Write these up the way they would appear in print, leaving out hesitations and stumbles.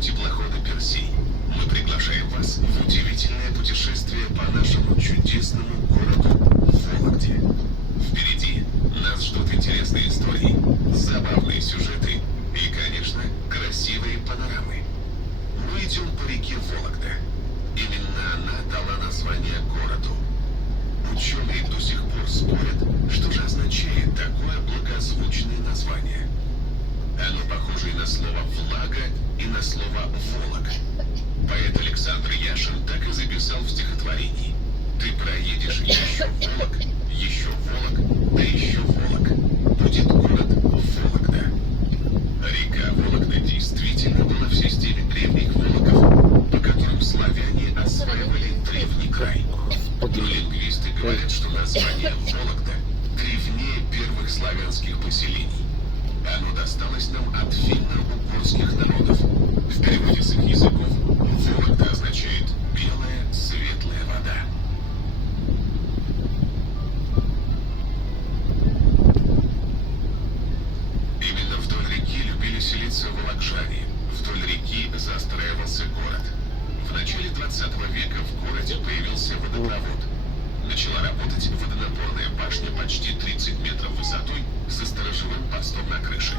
теплохода «Персей». Мы приглашаем вас в удивительное путешествие по нашему чудесному городу Вологде. Впереди нас ждут интересные истории, забавные сюжеты и, конечно, красивые панорамы. Мы идем по реке Вологда. Именно она дала название городу. Ученые до сих пор спорят, что же означает такое благозвучное название. Оно похоже и на слово «влага», и на слово «волок». Поэт Александр Яшин так и записал в стихотворении: «Ты проедешь еще Волок, да еще Волок. Будет город Вологда». Река Вологда действительно была в системе древних волоков, по которым славяне осваивали древний край. Но лингвисты говорят, что название Вологда древнее первых славянских поселений. Оно досталось нам от финно-угорских народов. В переводе с их языков Вологда означает «белая, светлая вода». Именно вдоль реки любили селиться волокжане. Вдоль реки застраивался город. В начале 20 века в городе появился водопровод. Начала работать водонапорная башня почти 30 метров высотой со сторожевым постом на крыше.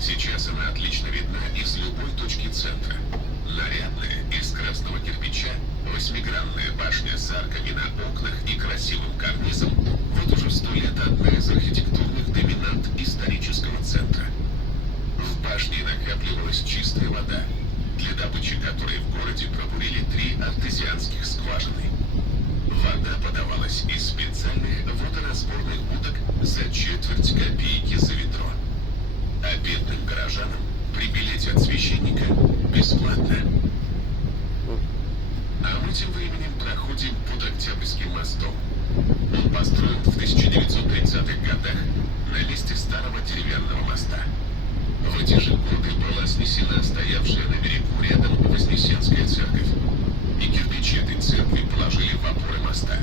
Сейчас она отлично видна из любой точки центра. Нарядная, из красного кирпича, восьмигранная башня с арками на окнах и красивым карнизом вот уже 100 лет одна из архитектурных доминант исторического центра. В башне накапливалась чистая вода, для добычи которой в городе пробурили 3 артезианских скважины. Вода подавалась из специальных водоразборных будок за четверть копейки за ведро. А бедным горожанам при билете от священника бесплатно. А мы тем временем проходим под Октябрьским мостом. Он построен в 1930-х годах на месте старого деревянного моста. В эти же годы была снесена стоявшая на берегу рядом Вознесенская церковь. И кирпичи этой церкви положили в опоры моста.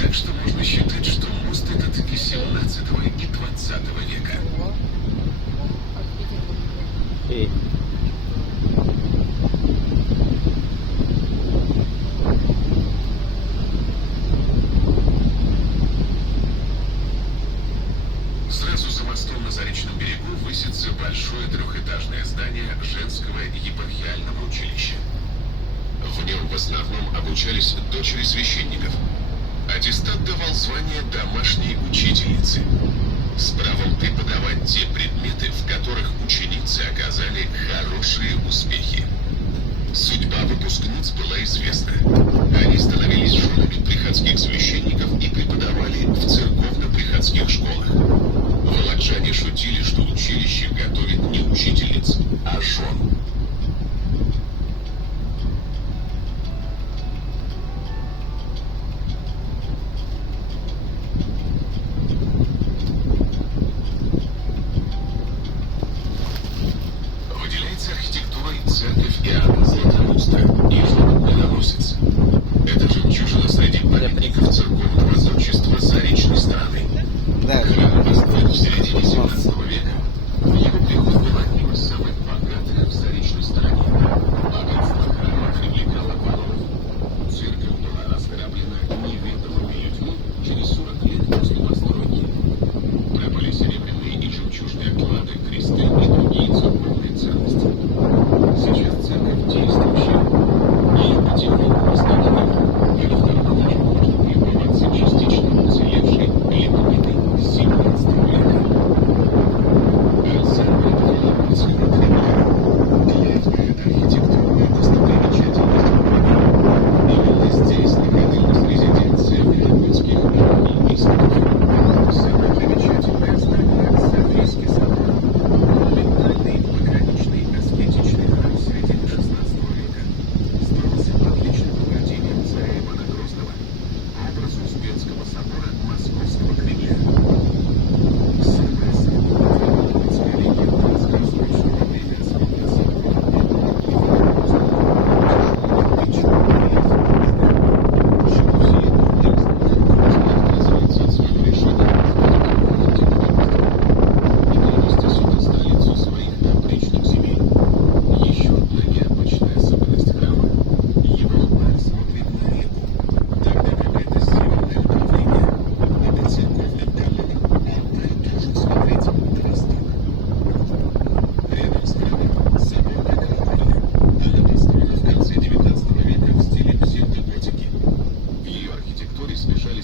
Так что можно считать, что мост этот и 17 и 20 века. Сразу за мостом на Заречном берегу высится большое трехэтажное здание женского епархиального училища. В нем в основном обучались дочери священников. Аттестат давал звание домашней учительницы с правом преподавать те предметы, в которых ученицы оказали хорошие успехи. Судьба выпускниц была известна. Они становились женами приходских священников и преподавали в церковно-приходских школах. Волокжане шутили, что училище готовит не учительниц, а жен. Архитектурой церковь Иоанна Златоуста и Жен-Миноносец. Это жемчужина среди памятников церковного зодчества Заречной страны. Храм построен в середине 17 века. Его приход был одним из самых богатых в Заречной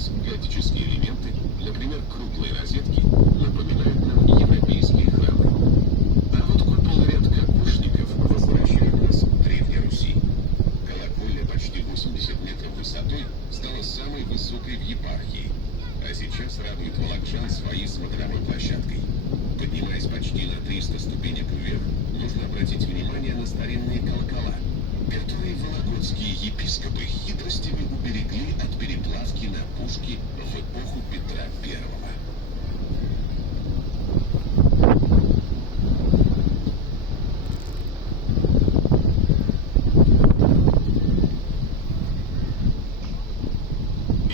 Здесь готические элементы, например, круглые розетки, напоминают нам европейские храмы. А вот купол-ряд кокошников возвращает нас к Древней Руси. Колокольня почти 80 метров высотой стала самой высокой в епархии, а сейчас радует волокжан своей смотровой площадкой. Поднимаясь почти на 300 ступенек вверх, нужно обратить внимание на старинные колокола, которые вологодские епископы хитростями уберегли от переплавки на пушки в эпоху Петра I.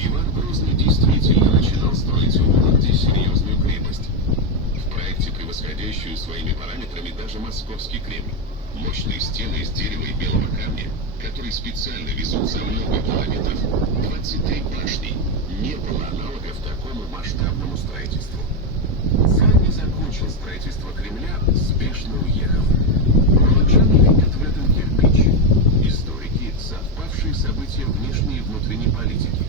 Иван Грозный действительно начинал строить в Вологде серьезную крепость, в проекте превосходящую своими параметрами даже московский Кремль. Мощные стены из дерева и белого камня, которые специально везут за много километров, 23 башни. Не было аналогов такому масштабному строительству. Царь не закончил строительство Кремля, спешно уехав. Волокжане видят в этом кирпич. Историки — совпавшие события внешней и внутренней политики.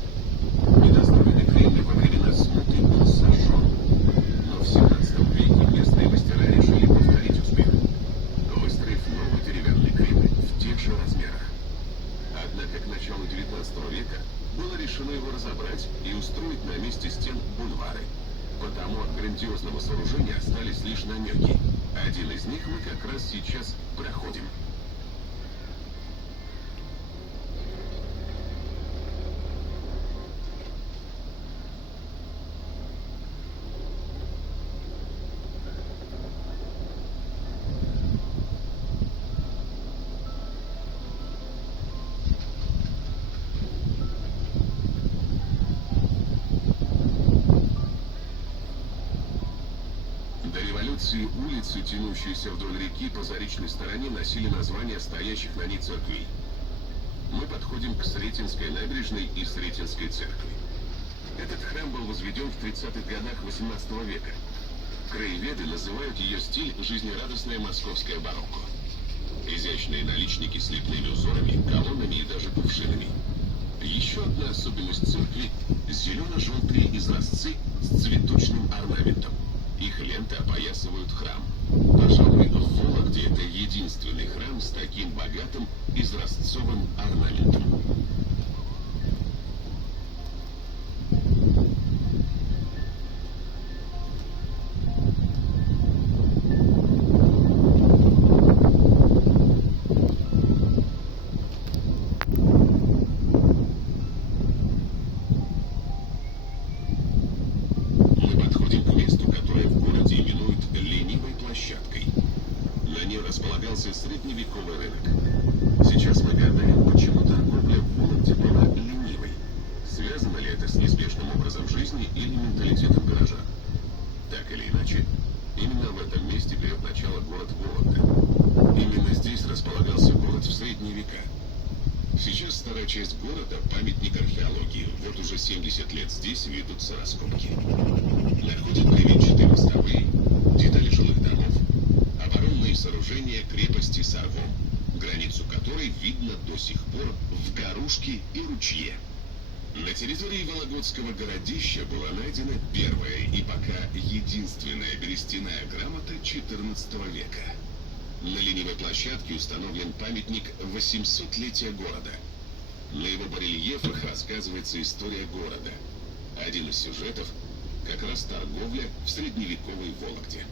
Недостроенный Кремль во времена смуты был сожжен. Но в 17 веке местные мастера решили повторить успех, выстроив новый деревянный Кремль в тех же размерах. Однако к началу 19 века было решено его разобрать и устроить на месте стен бульвары. Потому от грандиозного сооружения остались лишь намеки. Один из них мы как раз сейчас проходим. До революции улицы, тянущиеся вдоль реки по заречной стороне, носили названия стоящих на ней церквей. Мы подходим к Сретенской набережной и Сретенской церкви. Этот храм был возведен в 30-х годах 18 века. Краеведы называют ее стиль жизнерадостное московское барокко. Изящные наличники с лепными узорами, колоннами и даже кувшинами. Еще одна особенность церкви – зелено-желтые изразцы с цветочным орнаментом. Их ленты опоясывают храм. Пожалуй, в Вологде это единственный храм с таким богатым изразцовым орнаментом. Располагался средневековый рынок. Сейчас мы гадаем, почему торговля в Вологде была ленивой. Связано ли это с неспешным образом жизни или менталитетом горожан? Так или иначе, именно в этом месте берет начало город Вологда. Именно здесь располагался город в средние века. Сейчас старая часть города – памятник археологии. Вот уже 70 лет здесь ведутся раскопки. Находят бревенчатые мостовые, детали жилых домов, оборонные сооружения крепости Сарвом, границу которой видно до сих пор в Горушке и ручье. На территории Вологодского городища была найдена первая и пока единственная берестяная грамота XIV века. На ленивой площадке установлен памятник 800-летия города. На его барельефах рассказывается история города. Один из сюжетов – как раз торговля в средневековой Вологде.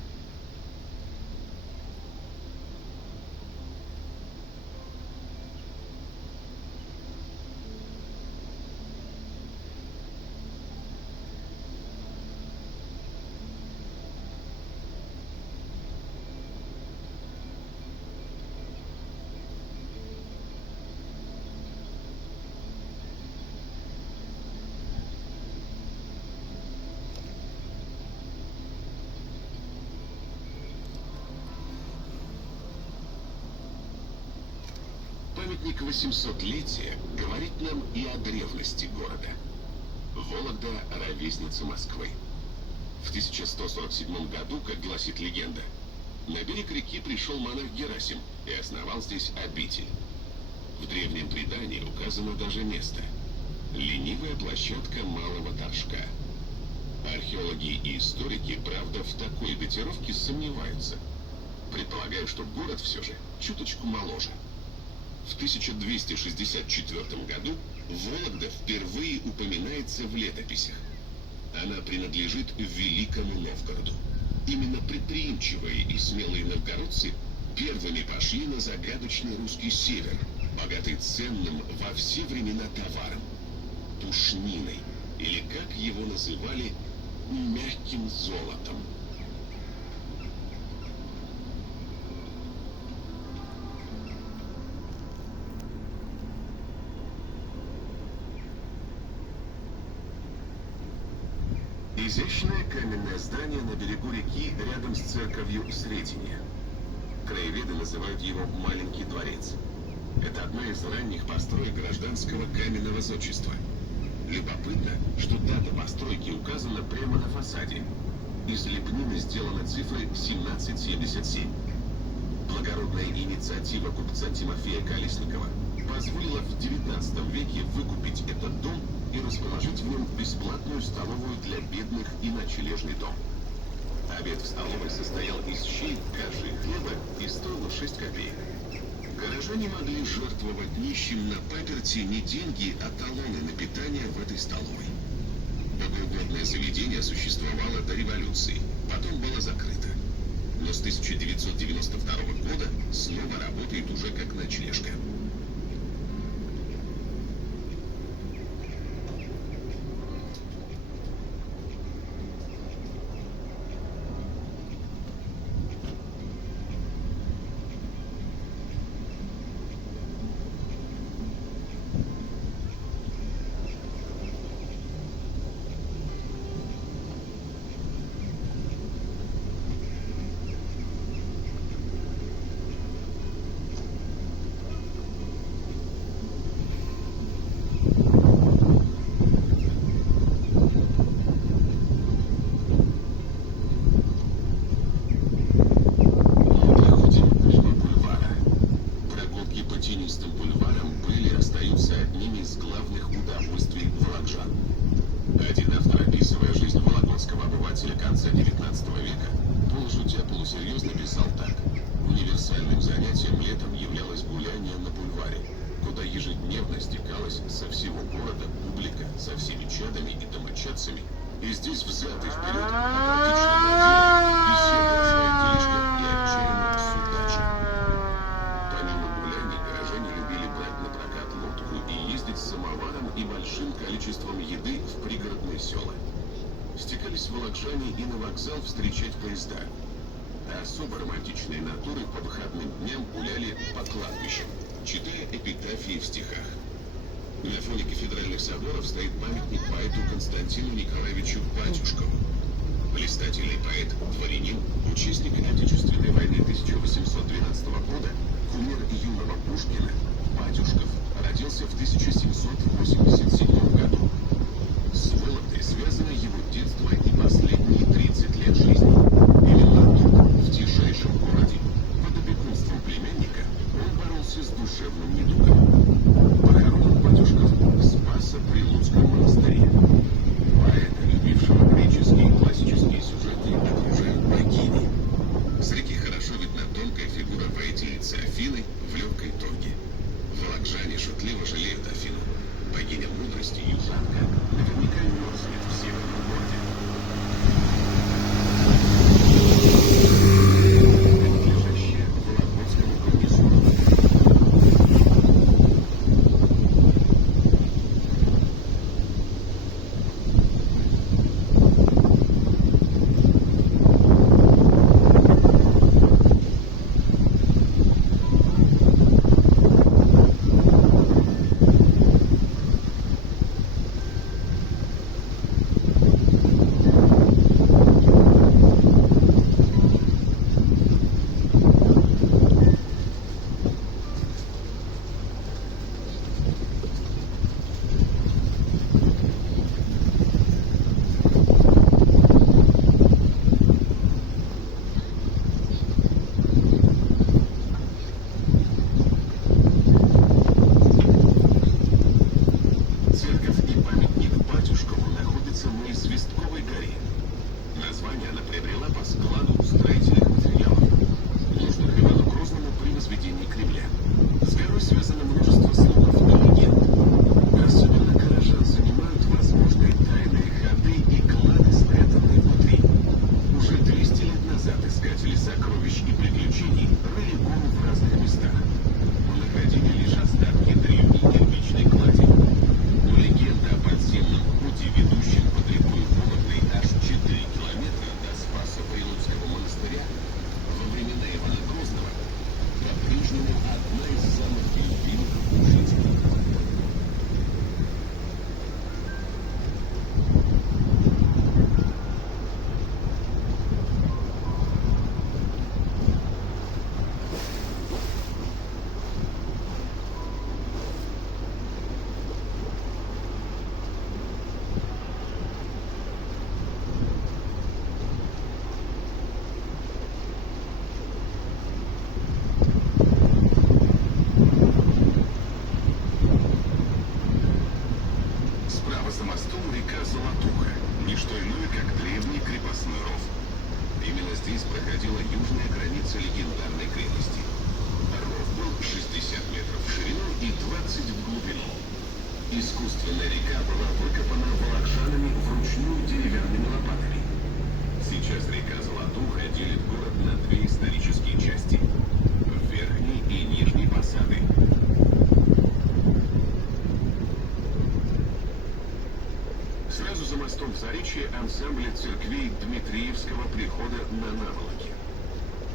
Памятник 800-летия говорит нам и о древности города. Вологда – ровесница Москвы. В 1147 году, как гласит легенда, на берег реки пришел монах Герасим и основал здесь обитель. В древнем предании указано даже место. Ленивая площадка Малого Торжка. Археологи и историки, правда, в такой датировке сомневаются. Предполагаю, что город все же чуточку моложе. В 1264 году Вологда впервые упоминается в летописях. Она принадлежит Великому Новгороду. Именно предприимчивые и смелые новгородцы первыми пошли на загадочный русский север, богатый ценным во все времена товаром – пушниной, или, как его называли, мягким золотом. Изящное каменное здание на берегу реки рядом с церковью Сретения. Краеведы называют его «Маленький дворец». Это одна из ранних построек гражданского каменного зодчества. Любопытно, что дата постройки указана прямо на фасаде. Из лепнины сделаны цифры 1777. Благородная инициатива купца Тимофея Колесникова позволила в XIX веке выкупить этот дом и расположить в нем бесплатную столовую для бедных и ночлежный дом. Обед в столовой состоял из щей, каши и хлеба и стоил 6 копеек. Горожане могли жертвовать нищим на паперти не деньги, а талоны на питание в этой столовой. Богоугодное заведение существовало до революции, потом было закрыто. Но с 1992 года снова работает уже как ночлежка. Универсальным занятием летом являлось гуляние на бульваре, куда ежедневно стекалась со всего города публика со всеми чадами и домочадцами, и здесь взад и вперед апатично бродила, беседуя о своих делишках и отчаянно судача. Помимо гуляний, горожане любили брать на прокат лодку и ездить с самоваром и большим количеством еды в пригородные села. Стекались волокжане и на вокзал встречать поезда. А особо романтичные натуры по выходным дням гуляли по кладбищам, читая эпитафии в стихах. На фоне кафедральных соборов стоит памятник поэту Константину Николаевичу Батюшкову. Блистательный поэт, дворянин, участник Отечественной войны 1812 года, кумир юного Пушкина, Батюшков родился в 1787 году. С Вологдой связано его детство и последние 30 лет жизни. Именно тут, в тишайшем городе, под опекунством племянника, он боролся с душевным недугом. Похоронен Батюшков в Спасо-Прилуцком монастыре. Поэта, любившего греческие и классические сюжеты, окружают богини. С реки хорошо видна тонкая фигура воительницы Афины в легкой тоге. Волокжане шутливо жалеют Афину. Богиня мудрости, южанка, наверняка мерзнет в северном городе. название она приобрела по складу строительных материалов, нужных Ивану Грозному при возведении Кремля. С горой связано множество слухов и легенд. Особенно горожан занимают возможные тайные ходы и клады, спрятанные внутри. Уже 200 лет назад искатели сокровищ и приключений рыли гору в разных местах, но находили лишь остатки древней кирпичной клади. Но легенда о подземном ходе, ведущем под рекой Вологдой аж 4 километра до Спасо-Прилуцкого монастыря во времена Ивана Грозного, по-прежнему одна из самых любимых у жителей. Справа за мостом река Золотуха, не что иное, как древний крепостной ров. Именно здесь проходила южная граница легендарной крепости. Ров был 60 метров в ширину и 20 в глубину. Искусственная река была выкопана волокшанами вручную деревянными лопатами. Сейчас река Золотуха делит город на две исторические части – Верхний и Нижний Посады. Сразу за мостом в Заречье ансамбль церквей Дмитриевского прихода на Наволоке.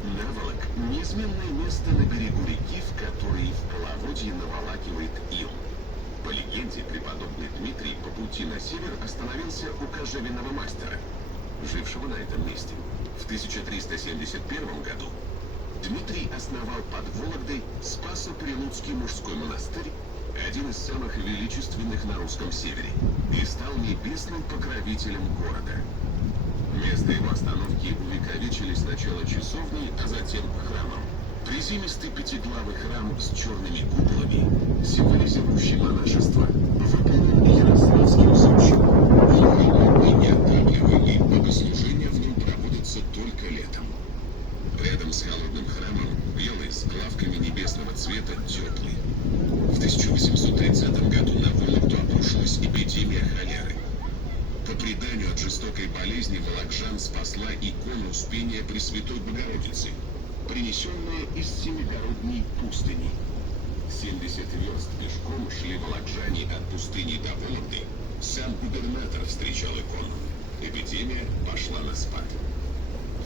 Наволок – неизменное место на берегу реки, в которой в половодье наволакивает ил. По легенде, преподобный Дмитрий по пути на север остановился у кожевенного мастера, жившего на этом месте. В 1371 году Дмитрий основал под Вологдой Спасо-Прилуцкий мужской монастырь, один из самых величественных на русском севере, и стал небесным покровителем города. Место его остановки увековечили сначала часовней, а затем храмом. Приземистый пятиглавый храм с черными куполами, символизирующий монашество, выполнен ярославским зодчим. Глухонемый и неотапливаемый, богослужения в нем проводятся только летом. Рядом с холодным храмом белый с главками небесного цвета теплый. В 1830 году на Вологду обрушилась эпидемия холеры. По преданию, от жестокой болезни волокжан спасла икона Успения Пресвятой Богородицы, принесенная из семигородней пустыни. 70 верст пешком шли волокжане от пустыни до Вологды. Сам губернатор встречал икону. Эпидемия пошла на спад.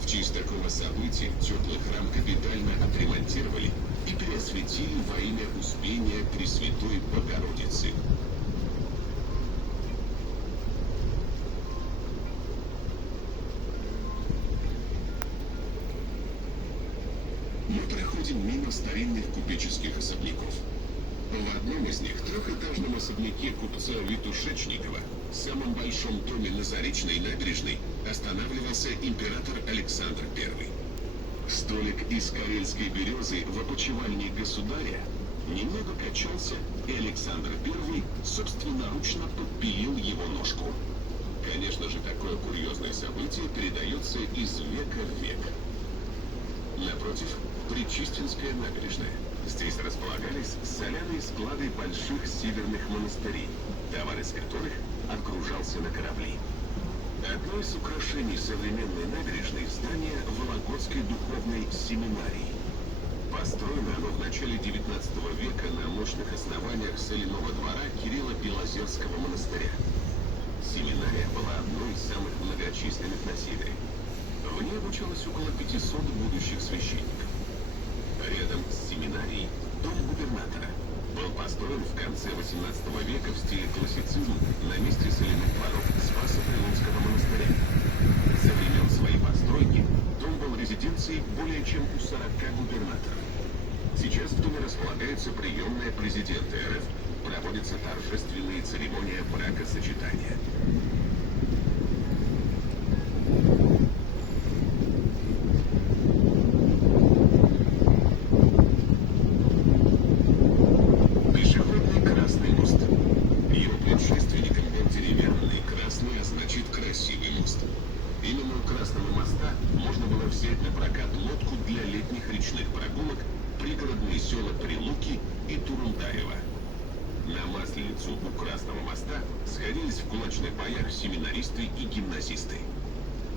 В честь такого события теплый храм капитально отремонтировали и переосветили во имя Успения Пресвятой Богородицы. Мы проходим мимо старинных купеческих особняков. В одном из них, трехэтажном особняке купца Витушечникова, самом большом доме на Заречной набережной, останавливался император Александр I. Столик из карельской березы в опочивальне государя немного качался, и Александр I собственноручно подпилил его ножку. Конечно же, такое курьезное событие передается из века в век. Напротив, Пречистинская набережная. Здесь располагались соляные склады больших северных монастырей, товар из которых отгружался на корабли. Одно из украшений современной набережной – здание Вологодской духовной семинарии. Построено оно в начале XIX века на мощных основаниях соляного двора Кирилла Белозерского монастыря. Семинария была одной из самых многочисленных на севере. В ней обучалось около 500 будущих священников. Рядом с семинарией дом губернатора был построен в конце XVIII века в стиле классицизм на месте соляных дворов Спасо-Прилуцкого монастыря. Со времен своей постройки дом был резиденцией более чем у 40 губернаторов. Сейчас в доме располагается приемная президента РФ, проводится торжественная церемония бракосочетания. Именно у Красного моста можно было взять на прокат лодку для летних речных прогулок пригородные села Прилуки и Турундаево. На Масленицу у Красного моста сходились в кулачных боях семинаристы и гимназисты.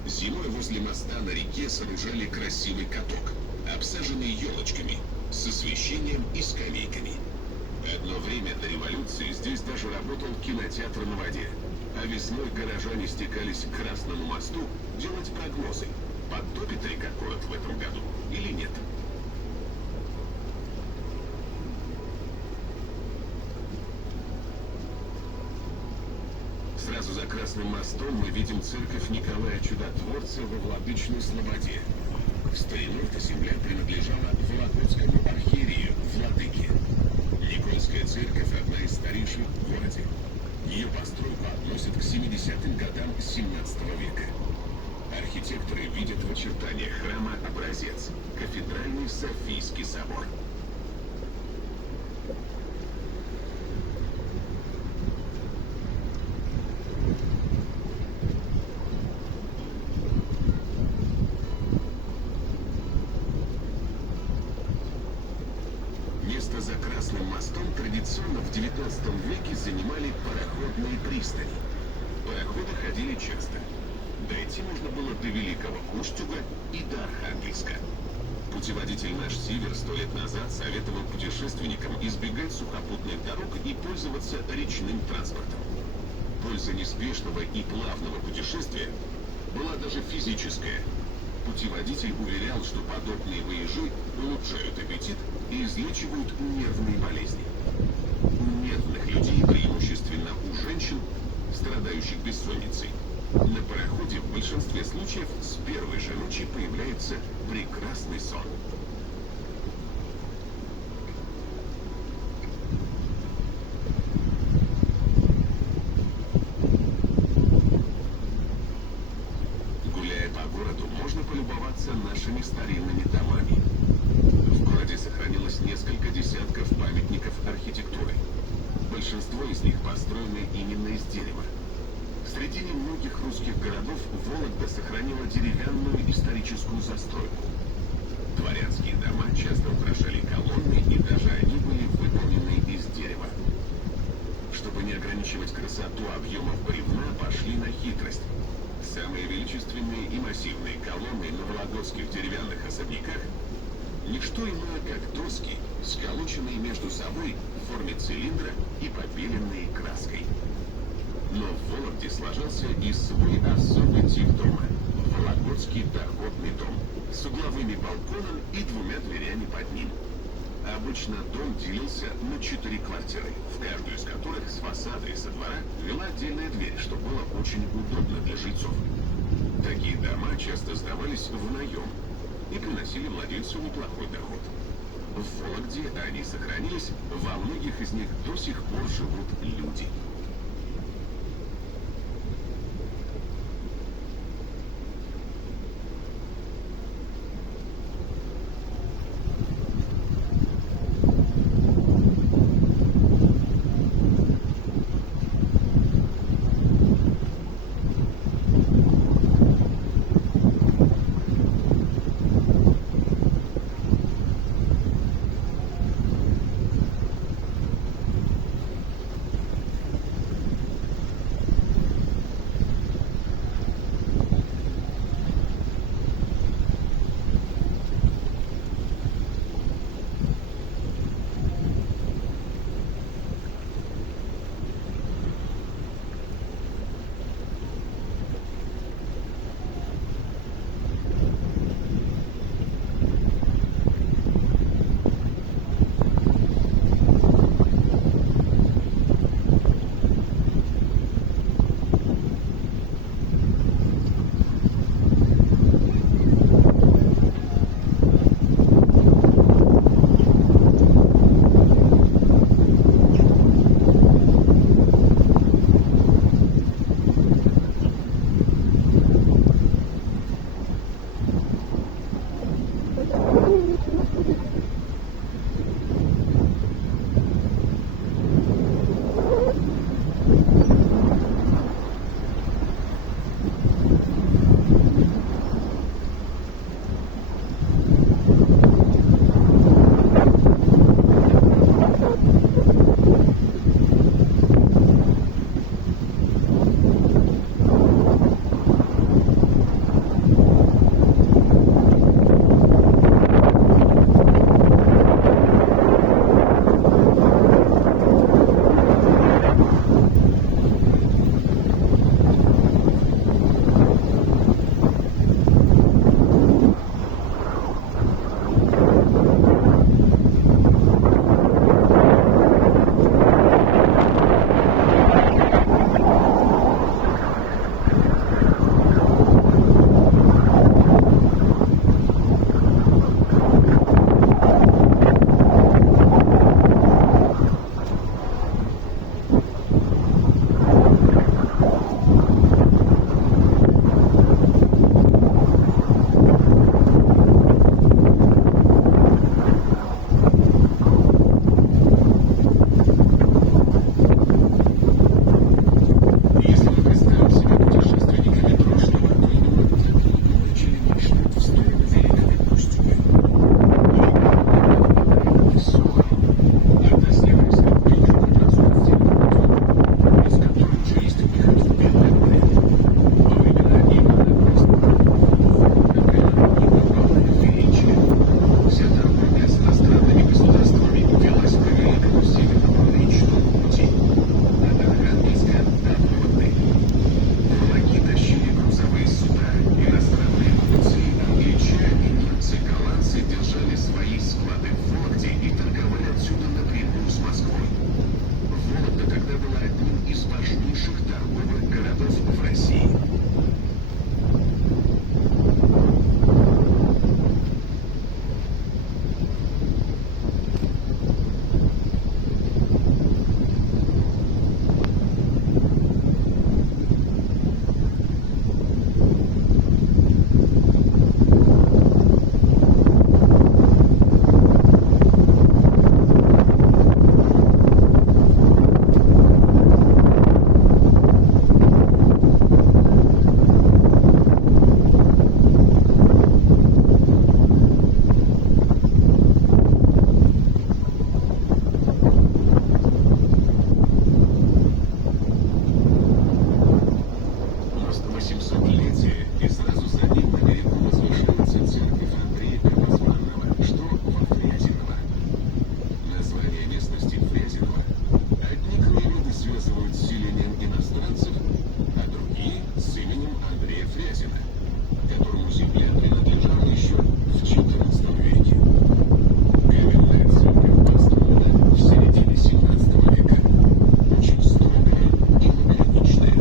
Зимой возле моста на реке сооружали красивый каток, обсаженный елочками, с освещением и скамейками. Одно время до революции здесь даже работал кинотеатр на воде, а весной горожане стекались к Красному мосту делать прогнозы, подтопит река город в этом году или нет. Сразу за Красным мостом мы видим церковь Николая Чудотворца во Владычной Слободе. В старину эта земля принадлежала Вологодскому архиерею Владыке. Никольская церковь – одна из старейших в городе. Ее постройку относят к 70-м годам 17 века. Архитекторы видят в очертаниях храма образец – кафедральный Софийский собор. Место за Красным мостом традиционно в 19 веке занимали пароходные пристани. Пароходы ходили часто. Дойти можно было до Великого Устюга и до Архангельска. Путеводитель «Наш Север» 100 лет назад советовал путешественникам избегать сухопутных дорог и пользоваться речным транспортом. Польза неспешного и плавного путешествия была даже физическая. Путеводитель уверял, что подобные вояжи улучшают аппетит и излечивают нервные болезни. У нервных людей, преимущественно у женщин, страдающих бессонницей, на пароходе в большинстве случаев с первой же ночи появляется прекрасный сон. Гуляя по городу, можно полюбоваться нашими старинными домами. В городе сохранилось несколько десятков памятников архитектуры. Большинство из них построены именно из дерева. Среди немногих русских городов Вологда сохранила деревянную историческую застройку. Дворянские дома часто украшали колонны, и даже они были выполнены из дерева. Чтобы не ограничивать красоту объемов бревна, пошли на хитрость. Самые величественные и массивные колонны на вологодских деревянных особняках – ничто иное, как доски, сколоченные между собой в форме цилиндра и побеленные краской. Но в Вологде сложился и свой особый тип дома – Вологодский доходный дом с угловыми балконом и двумя дверями под ним. Обычно дом делился на 4 квартиры, в каждую из которых с фасада и со двора вела отдельная дверь, что было очень удобно для жильцов. Такие дома часто сдавались в наем и приносили владельцу неплохой доход. В Вологде они сохранились, во многих из них до сих пор живут люди. 800-летие, и сразу за ним на берегу возвышается церковь Андрея Первозванного, что во Фрязиново. Название местности Фрязиново одни краеведы связывают с селением иностранцев, а другие с именем Андрея Фрязина, которому земля принадлежала еще в XIV веке. Каменная церковь построена в середине XVII века, очень строгая и лаконичная.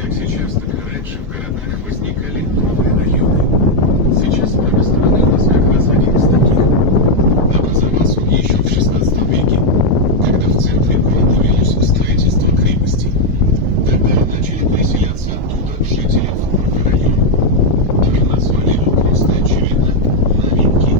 Как сейчас, так и раньше в городах возникали новые районы. Сейчас с правой стороны у нас как раз один из таких. Образовался он еще в XVI веке, когда в центре города велось строительство крепости. Тогда начали переселяться оттуда жители в новый район. Даже назвали его просто очевидно Новинки.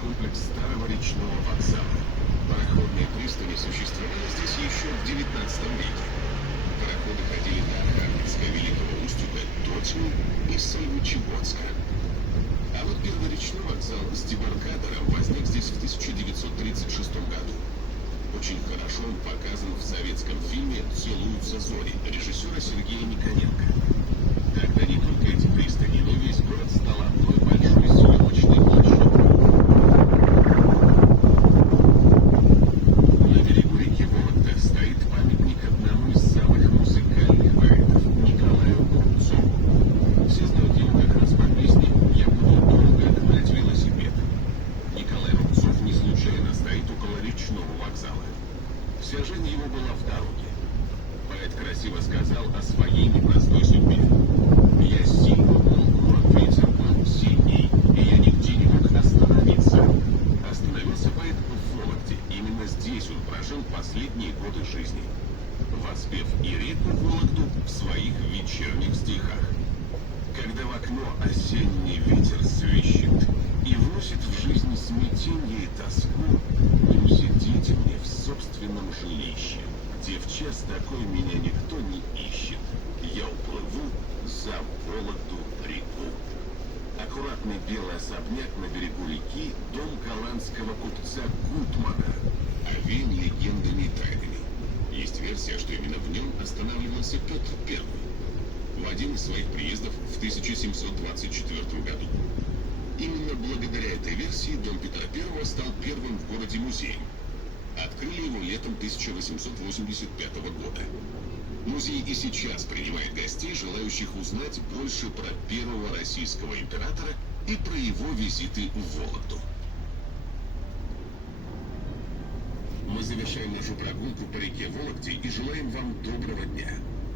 Комплекс старого речного вокзала. Пароходные пристани существовали здесь еще в XIX веке. Пароходы ходили до Архангельска, Великого Устюга, Точны и Сольвычегодска. А вот первый речной вокзал с дебаркадером возник здесь в 1936 году. Очень хорошо он показан в советском фильме «Целуются зори» режиссера Сергея Никоненко. Тогда не только эти пристани, но весь город стал одной большой зеленочной площадью. Вся жизнь его была в дороге. Поэт красиво сказал о своей непростой судьбе. «Я сильно был, но ветер был сильней, и я нигде не мог остановиться». Остановился поэт в Вологде. Именно здесь он прожил последние годы жизни, воспев и реку Вологду в своих вечерних стихах. Когда в окно осенний ветер свищет и вносит в жизнь смятенье и тоску, не усидите мне в собственном жилище, где в час такой меня никто не ищет. Я уплыву за Вологду реку. Аккуратный белый особняк на берегу реки – дом голландского купца Гутмана, овеян легендами и тайнами. Есть версия, что именно в нем останавливался Петр I в один из своих приездов в 1724 году. Именно благодаря этой версии дом Петра I стал первым в городе музеем. Открыли его летом 1885 года. Музей и сейчас принимает гостей, желающих узнать больше про первого российского императора и про его визиты в Вологду. Мы завершаем нашу прогулку по реке Вологде и желаем вам доброго дня.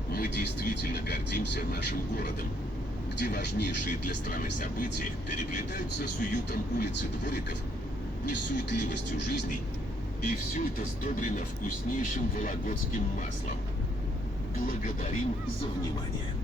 Мы действительно гордимся нашим городом, где важнейшие для страны события переплетаются с уютом улиц и двориков, несуетливостью жизни, и все это сдобрено вкуснейшим вологодским маслом. Благодарим за внимание.